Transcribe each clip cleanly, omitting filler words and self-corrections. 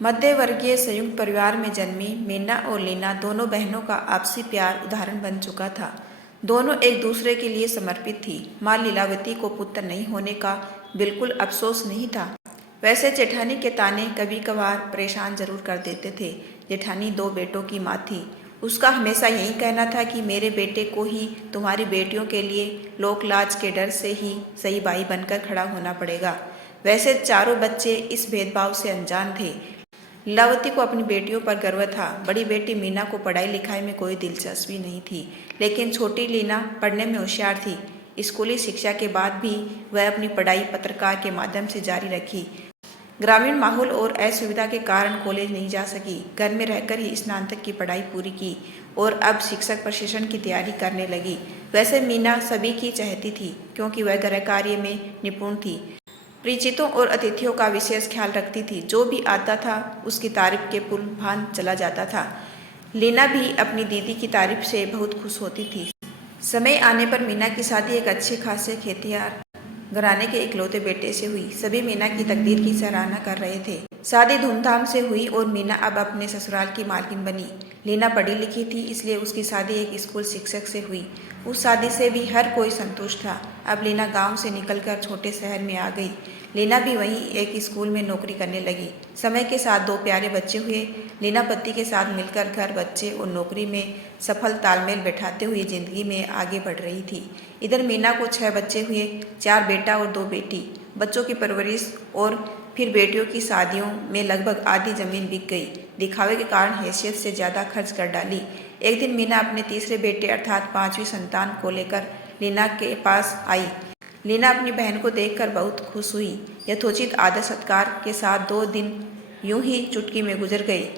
मध्यवर्गीय संयुक्त परिवार में जन्मी मीना और लीना दोनों बहनों का आपसी प्यार उदाहरण बन चुका था। दोनों एक दूसरे के लिए समर्पित थी। माँ लीलावती को पुत्र नहीं होने का बिल्कुल अफसोस नहीं था। वैसे जेठानी के ताने कभी कभार परेशान जरूर कर देते थे। जेठानी दो बेटों की माँ थी। उसका हमेशा यही कहना था कि मेरे बेटे को ही तुम्हारी बेटियों के लिए लोक लाज के डर से ही सही भाई बनकर खड़ा होना पड़ेगा। वैसे चारों बच्चे इस भेदभाव से अनजान थे। लीलावती को अपनी बेटियों पर गर्व था। बड़ी बेटी मीना को पढ़ाई लिखाई में कोई दिलचस्पी नहीं थी, लेकिन छोटी लीना पढ़ने में होशियार थी। स्कूली शिक्षा के बाद भी वह अपनी पढ़ाई पत्रकार के माध्यम से जारी रखी। ग्रामीण माहौल और असुविधा के कारण कॉलेज नहीं जा सकी। घर में रहकर ही स्नातक की पढ़ाई पूरी की और अब शिक्षक प्रशिक्षण की तैयारी करने लगी। वैसे मीना सभी की चाहती थी, क्योंकि वह गृह कार्य में निपुण थी। परिचितों और अतिथियों का विशेष ख्याल रखती थी। जो भी आता था उसकी तारीफ के पुल भान चला जाता था। लीना भी अपनी दीदी की तारीफ से बहुत खुश होती थी। समय आने पर मीना की शादी एक अच्छे खासे खेतिहर घराने के इकलौते बेटे से हुई। सभी मीना की तकदीर की सराहना कर रहे थे। शादी धूमधाम से हुई और मीना अब अपने ससुराल की मालकिन बनी। लीना पढ़ी लिखी थी, इसलिए उसकी शादी एक स्कूल शिक्षक से हुई। उस शादी से भी हर कोई संतुष्ट था। अब लीना गांव से निकलकर छोटे शहर में आ गई। लीना भी वहीं एक स्कूल में नौकरी करने लगी। समय के साथ दो प्यारे बच्चे हुए। लीना पति के साथ मिलकर घर, बच्चे और नौकरी में सफल तालमेल बैठाते हुए जिंदगी में आगे बढ़ रही थी। इधर मीना को 6 बच्चे हुए, 4 बेटा और 2 बेटी। बच्चों की परवरिश और फिर बेटियों की शादियों में लगभग आधी जमीन बिक गई। दिखावे के कारण हैसियत से ज़्यादा खर्च कर डाली। एक दिन मीना अपने तीसरे बेटे अर्थात 5वीं संतान को लेकर लीना के पास आई। लीना अपनी बहन को देखकर बहुत खुश हुई। यथोचित आदर सत्कार के साथ 2 दिन यूं ही चुटकी में गुजर गए।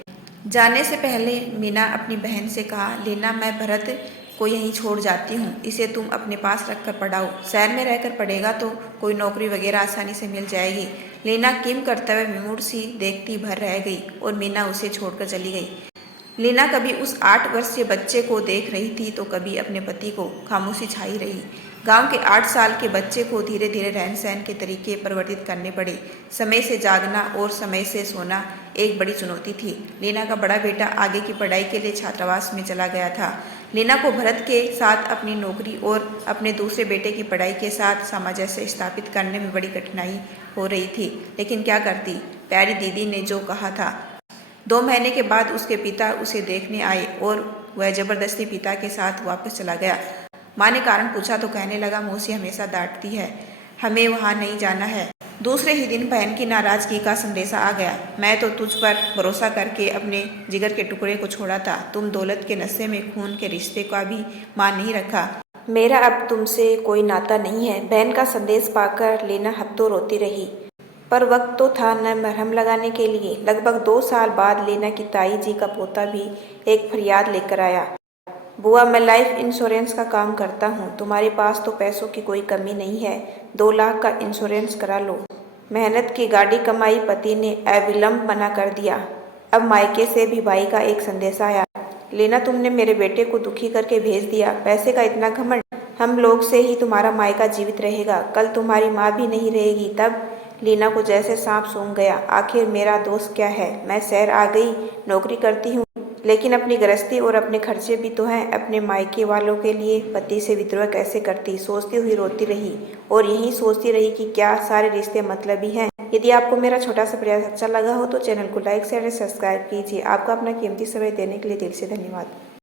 जाने से पहले मीना अपनी बहन से कहा, लीना मैं भरत को यहीं छोड़ जाती हूँ, इसे तुम अपने पास रखकर पढ़ाओ। शहर में रहकर पढ़ेगा तो कोई नौकरी वगैरह आसानी से मिल जाएगी। लीना किम कर्तव्य विमूढ़ सी देखती भर रह गई और मीना उसे छोड़कर चली गई। लीना कभी उस 8 वर्षीय बच्चे को देख रही थी तो कभी अपने पति को। खामोशी छाई रही। गांव के 8 साल के बच्चे को धीरे धीरे रहन सहन के तरीके परिवर्तित करने पड़े। समय से जागना और समय से सोना एक बड़ी चुनौती थी। लीना का बड़ा बेटा आगे की पढ़ाई के लिए छात्रावास में चला गया था। लीना को भरत के साथ अपनी नौकरी और अपने दूसरे बेटे की पढ़ाई के साथ सामंजस्य स्थापित करने में बड़ी कठिनाई हो रही थी, लेकिन क्या करती। प्यारी दीदी ने जो कहा था। 2 महीने के बाद उसके पिता उसे देखने आए और वह जबरदस्ती पिता के साथ वापस चला गया। माँ ने कारण पूछा तो कहने लगा, मौसी हमेशा डांटती है, हमें वहाँ नहीं जाना है। दूसरे ही दिन बहन की नाराजगी का संदेशा आ गया। मैं तो तुझ पर भरोसा करके अपने जिगर के टुकड़े को छोड़ा था। तुम दौलत के नशे में खून के रिश्ते का भी मान नहीं रखा। मेरा अब तुमसे कोई नाता नहीं है। बहन का संदेश पाकर लीना हफ्तों रोती रही, पर वक्त तो था न मरहम लगाने के लिए। लगभग 2 साल बाद लीना की ताई जी का पोता भी एक फरियाद लेकर आया। बुआ, मैं लाइफ इंश्योरेंस का काम करता हूँ। तुम्हारे पास तो पैसों की कोई कमी नहीं है। 2 लाख का इंश्योरेंस करा लो। मेहनत की गाड़ी कमाई पति ने अविलंब मना कर दिया। अब मायके से भी भाई का एक संदेश आया। लीना, तुमने मेरे बेटे को दुखी करके भेज दिया। पैसे का इतना घमंड। हम लोग से ही तुम्हारा मायका जीवित रहेगा। कल तुम्हारी माँ भी नहीं रहेगी तब। लीना को जैसे सांप सूंघ गया। आखिर मेरा दोष क्या है? मैं शहर आ गई, नौकरी करती हूँ, लेकिन अपनी गृहस्थी और अपने खर्चे भी तो हैं। अपने मायके वालों के लिए पति से विद्रोह कैसे करती, सोचती हुई रोती रही और यही सोचती रही कि क्या सारे रिश्ते मतलबी हैं। यदि आपको मेरा छोटा सा प्रयास अच्छा लगा हो तो चैनल को लाइक शेयर और सब्सक्राइब कीजिए। आपका अपना कीमती समय देने के लिए दिल से धन्यवाद।